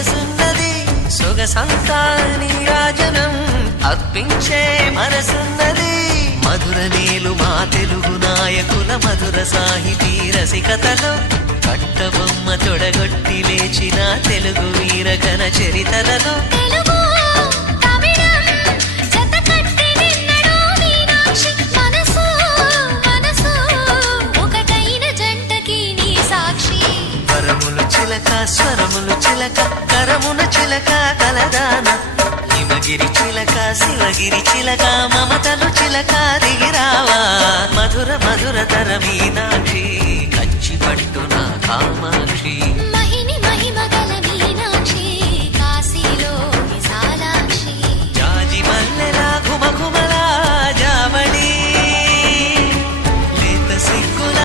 వయసున్నది సొగసంతా నీరాజనం అర్పించే మనసున్నది మధుర నేలు మా తెలుగు నాయకుల మధుర సాహితీ రసికతలో కట్టబొమ్మ తొడగొట్టి లేచిన తెలుగు వీరగణ చరితలలో స్వరములు చిలక కరమున చిలక కలదాన హిమగిరి చిలక శివగిరి చిలక మమతలు చిలక దిగిరావా మధుర మధుర తర మీనాక్షి